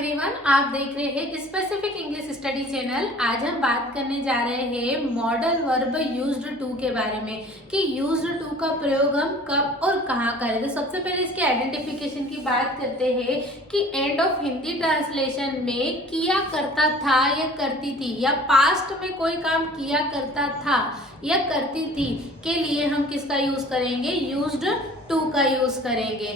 Everyone, आप देख रहे हैं स्पेसिफिक इंग्लिश स्टडी चैनल। आज हम बात करने जा रहे हैं मॉडल वर्ब यूज्ड टू के बारे में कि यूज्ड टू का प्रयोग हम कब और कहाँ करें। तो सबसे पहले इसके आइडेंटिफिकेशन की बात करते हैं कि एंड ऑफ हिंदी ट्रांसलेशन में किया करता था या करती थी या पास्ट में कोई काम किया करता था या करती थी के लिए हम किसका यूज करेंगे, यूज्ड टू का यूज करेंगे।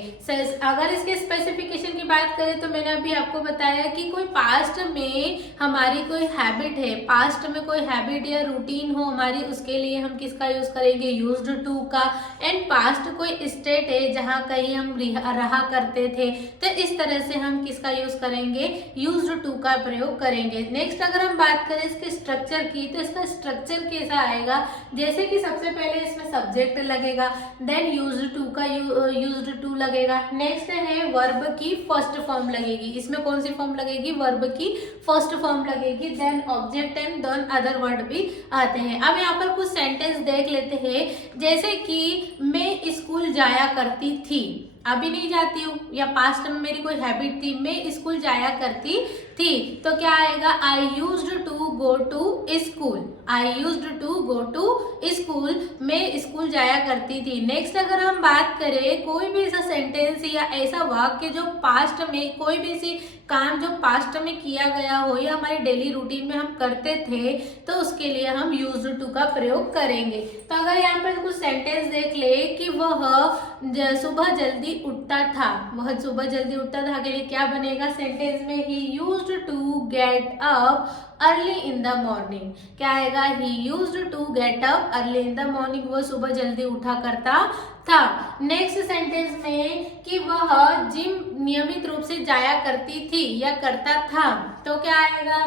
अगर इसके स्पेसिफिकेशन की बात करें तो मैंने अभी आपको बताया कि कोई पास्ट में हमारी कोई हैबिट है, पास्ट में कोई हैबिट या रूटीन हो हमारी, उसके लिए हम किसका यूज करेंगे, यूज्ड टू का। एंड पास्ट कोई स्टेट है जहाँ कहीं हम रहा करते थे, तो इस तरह से हम किसका यूज करेंगे, यूज्ड टू का प्रयोग करेंगे। नेक्स्ट अगर हम बात करें इसके स्ट्रक्चर की, तो इसका स्ट्रक्चर कैसा आएगा, जैसे कि सबसे पहले इसमें सब्जेक्ट लगेगा, देन यूज्ड टू का यूज्ड टू लगेगा। नेक्स्ट है वर्ब की फर्स्ट फॉर्म लगेगी, इसमें कौन सी फॉर्म लगेगी, वर्ब की फर्स्ट फॉर्म लगेगी। Then object and then other word भी आते हैं। अब यहाँ पर कुछ सेंटेंस देख लेते हैं, जैसे कि मैं स्कूल जाया करती थी, अभी नहीं जाती हूँ, या पास्ट में मेरी कोई हैबिट थी, मैं स्कूल जाया करती थी, तो क्या आएगा, I used to go to school, I used to go to school, मैं स्कूल जाया करती थी। नेक्स्ट अगर हम बात करें कोई भी ऐसा सेंटेंस या ऐसा वाक्य जो पास्ट में, कोई भी ऐसी काम जो पास्ट में किया गया हो या हमारी डेली रूटीन में हम करते थे, तो उसके लिए हम यूज्ड टू का प्रयोग करेंगे। तो अगर यहाँ पर कुछ सेंटेंस देख ले कि वह सुबह जल्दी उठता था, वह सुबह जल्दी उठता था के लिए क्या बनेगा सेंटेंस में, he used to get up early in the morning. क्या आएगा, he used to get up early in the morning, वो सुबह जल्दी उठा करता था। नेक्स्ट सेंटेंस में कि वह जिम नियमित रूप से जाया करती थी या करता था, तो क्या आएगा,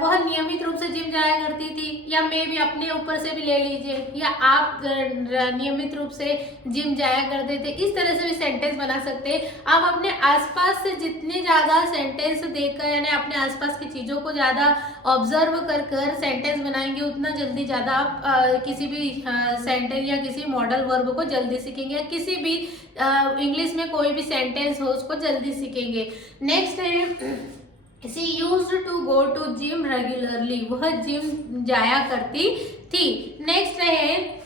वह नियमित रूप से जिम जाया करती थी, या मैं भी अपने ऊपर से भी ले लीजिए, या आप नियमित रूप से जिम जाया करते थे। इस तरह से भी सेंटेंस बना सकते हैं। आप अपने आसपास से जितने ज्यादा सेंटेंस देखकर, यानी अपने आसपास की चीजों को ज्यादा ऑब्जर्व कर सेंटेंस बनाएंगे, उतना जल्दी ज्यादा आप किसी भी सेंटेंस या किसी मॉडल वर्ब को जल्दी सीखेंगे, किसी भी इंग्लिश में कोई भी सेंटेंस हो उसको जल्दी सीखेंगे। नेक्स्ट है She used to go to gym regularly, वह जिम जाया करती थी। नेक्स्ट है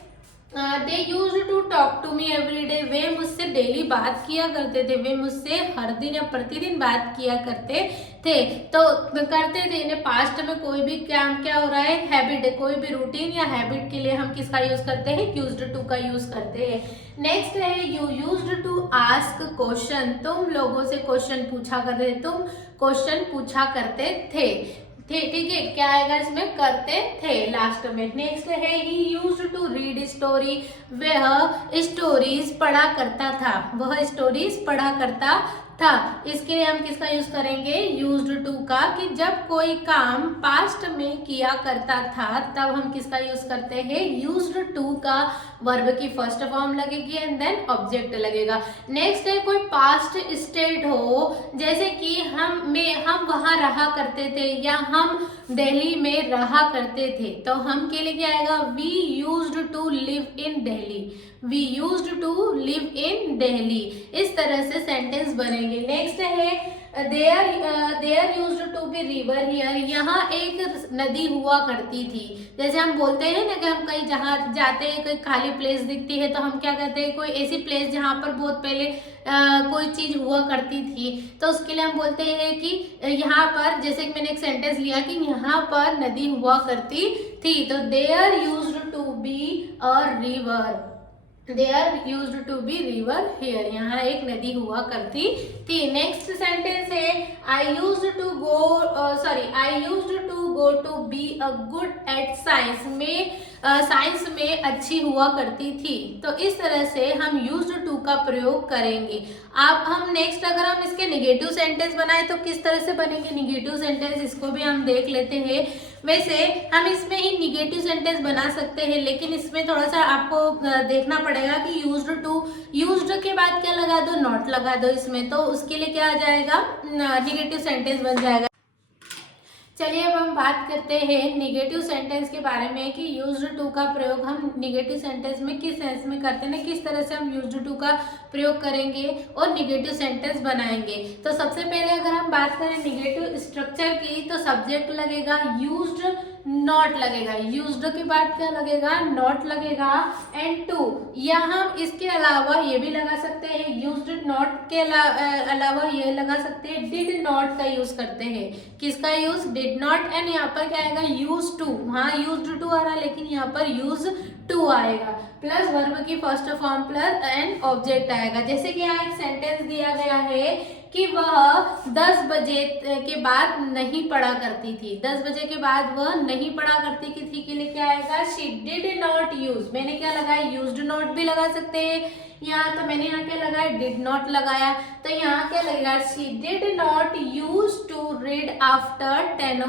they used to talk to me every day, वे मुझसे डेली बात किया करते थे, वे मुझसे हर दिन या प्रतिदिन बात किया करते थे। तो करते थे, इन्हें पास्ट में कोई भी काम क्या हो रहा है, हैबिट, कोई भी रूटीन या हैबिट के लिए हम किसका यूज करते हैं, यूज्ड टू का यूज करते हैं। नेक्स्ट है you used to ask question, तुम लोगों से क्वेश्चन पूछा करते थे, तुम क्वेश्चन पूछा करते थे, ठीक है, क्या आएगा इसमें, करते थे लास्ट में। नेक्स्ट है he used to read story, वह स्टोरीज पढ़ा करता था, वह स्टोरीज पढ़ा करता था। इसके लिए हम किसका यूज करेंगे, यूज्ड टू का, कि जब कोई काम पास्ट में किया करता था तब हम किसका यूज करते हैं, यूज्ड टू का, वर्ब की फर्स्ट फॉर्म लगेगी एंड देन ऑब्जेक्ट लगेगा। नेक्स्ट है कोई पास्ट स्टेट हो, जैसे कि हम वहां रहा करते थे या हम दिल्ली में रहा करते थे, तो हम के लिए क्या आएगा, we used to live in Delhi, we used to live in Delhi. इस तरह से सेंटेंस बनेंगे। नेक्स्ट है there used to be river here, यहाँ एक नदी हुआ करती थी। जैसे हम बोलते हैं ना कि हम कहीं जहाँ जाते हैं, कोई खाली प्लेस दिखती है तो हम क्या कहते हैं, कोई ऐसी प्लेस जहाँ पर बहुत पहले कोई चीज हुआ करती थी, तो उसके लिए हम बोलते हैं कि यहाँ पर, जैसे कि मैंने एक सेंटेंस लिया कि यहाँ पर नदी हुआ करती थी, तो there used to be a river, there used to be river here, यहाँ एक नदी हुआ करती थी। नेक्स्ट सेंटेंस है I used to go to be a good at science, में साइंस में अच्छी हुआ करती थी। तो इस तरह से हम यूज्ड टू का प्रयोग करेंगे। अब हम नेक्स्ट अगर हम इसके निगेटिव सेंटेंस बनाए तो किस तरह से बनेंगे निगेटिव सेंटेंस, इसको भी हम देख लेते हैं। वैसे हम इसमें ही निगेटिव सेंटेंस बना सकते हैं, लेकिन इसमें थोड़ा सा आपको देखना पड़ेगा कि यूज्ड टू, यूज्ड के बाद क्या लगा दो, नॉट लगा दो इसमें, तो उसके लिए क्या आ जाएगा, निगेटिव सेंटेंस बन जाएगा। चलिए अब हम बात करते हैं निगेटिव सेंटेंस के बारे में कि यूज्ड टू का प्रयोग हम निगेटिव सेंटेंस में किस सेंस में करते हैं, किस तरह से हम यूज्ड टू का प्रयोग करेंगे और निगेटिव सेंटेंस बनाएंगे। तो सबसे पहले अगर हम बात करें निगेटिव स्ट्रक्चर की, तो सब्जेक्ट लगेगा यूज्ड, नॉट लगेगा, यूज्ड के बाद क्या लगेगा, नॉट लगेगा, एंड टू। या हम इसके अलावा ये भी लगा सकते हैं, यूज्ड नॉट के अलावा ये लगा सकते हैं डिड नॉट का यूज करते हैं। किसका यूज, डिड नॉट, एंड यहाँ पर क्या आएगा, यूज टू। हाँ यूज्ड टू आ रहा है लेकिन यहाँ पर यूज टू आएगा, प्लस वर्ब की first form plus and object आएगा। जैसे कि यहाँ एक सेंटेंस दिया गया है कि वह 10 बजे के बाद नहीं पढ़ा करती थी। 10 बजे के बाद वह नहीं पढ़ा करती थी के लिए क्या आएगा, शी डिड नॉट यूज। मैंने क्या लगाया, यूज्ड नॉट भी लगा सकते हैं यहाँ, तो मैंने यहाँ क्या लगाया, डिड नॉट लगाया। तो यहाँ क्या लगेगा, she did not use to read after 10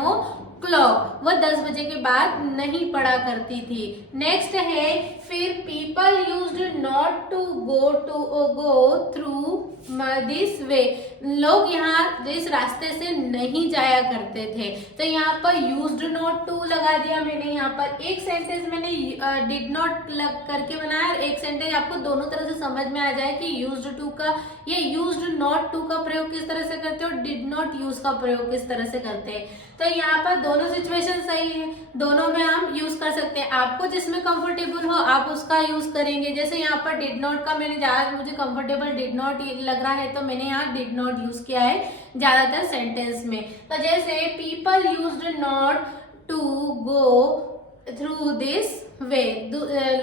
o'clock। वह 10 बजे के बाद नहीं पढ़ा करती थी। नेक्स्ट है फिर people used not to go through this way. लोग यहाँ इस रास्ते से नहीं जाया करते थे। तो यहाँ पर यूज्ड नॉट टू लगा दिया मैंने। यहाँ पर एक सेंटेंस मैंने डिड नॉट लग करके बनाया और एक सेंटेंस आपको दोनों तरह से समझ में आ जाए कि यूज्ड टू का, ये यूज्ड नॉट टू का प्रयोग किस तरह से करते हो, डिड नॉट यूज का प्रयोग किस तरह से करते हैं। तो यहाँ पर दोनों सिचुएशन सही है, दोनों में हम यूज कर सकते हैं। आपको जिसमें कंफर्टेबल हो आप उसका यूज करेंगे। जैसे यहाँ पर डिड नॉट का मैंने ज्यादा, मुझे कंफर्टेबल डिड नॉट लग रहा है तो मैंने यहाँ डिड नॉट यूज किया है ज्यादातर सेंटेंस में। तो जैसे people used not to go through this way,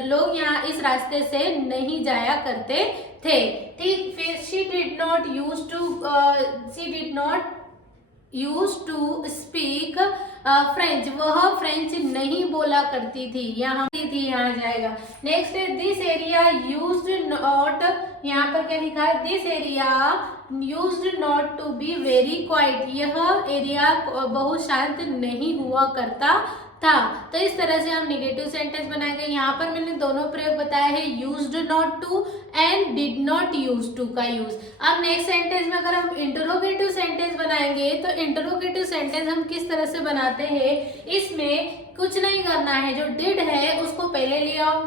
लोग यहाँ इस रास्ते से नहीं जाया करते थे। ठीक, फिर she did not use to speak French, वह फ्रेंच नहीं बोला करती थी, यहाँ यहाँ जाएगा। नेक्स्ट है दिस एरिया यूज्ड नॉट, यहाँ पर क्या लिखा है, this area used not to be very quiet, यह एरिया बहुत शांत नहीं हुआ करता था। तो इस तरह से हम निगेटिव सेंटेंस बनाएंगे। यहाँ पर मैंने दोनों प्रयोग बताया है, used not to and did not use to का यूज। अब नेक्स्ट सेंटेंस में अगर हम इंटरोगेटिव सेंटेंस बनाएंगे तो इंटरोगेटिव सेंटेंस हम किस तरह से बनाते हैं, इसमें कुछ नहीं करना है, जो डिड है उसको पहले ले आओ,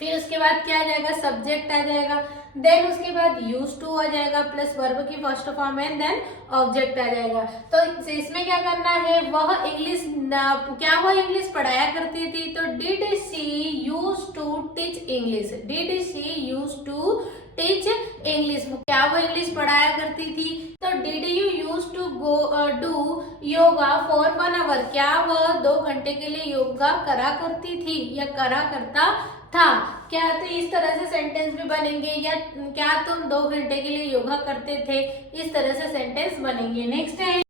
फिर उसके बाद क्या आ जाएगा, सब्जेक्ट आ जाएगा, देन उसके बाद यूज टू आ जाएगा प्लस वर्ब की first form and then object आ जाएगा। तो इसमें क्या करना है, वह इंग्लिश, क्या वह इंग्लिश पढ़ाया करती थी, तो did she use to teach English, did she use to teach English, क्या वो इंग्लिश पढ़ाया करती थी। तो did you use to go do yoga for 1 hour, क्या वह 2 घंटे के लिए योगा करा करती थी या करा करता था। क्या तो इस तरह से सेंटेंस भी बनेंगे, या क्या तुम 2 घंटे के लिए योगा करते थे, इस तरह से सेंटेंस बनेंगे। नेक्स्ट है